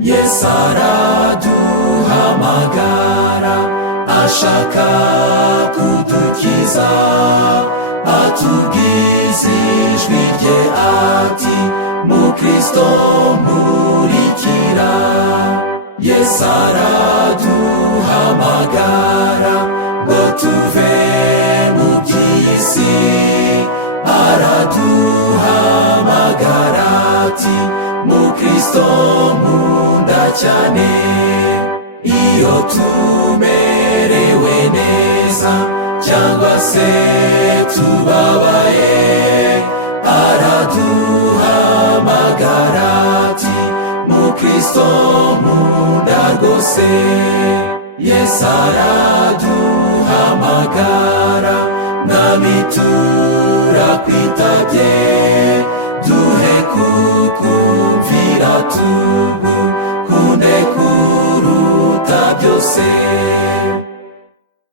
Yesu araduhamagara ashaka kudukiza, atubwiza ijwi rye ati mukristo nkurikira. Yesu araduhamagara ngo tuve mu by'isi, araduhamagara ati mukristo nkunda cyane. Iyo tumerewe neza cyangwa se tubabaye, araduhamagara ati mukristo nkunda rwose. Yesu araduhamagara mwami turakwitabye, duhe kukumvira tugukunde kuruta byose.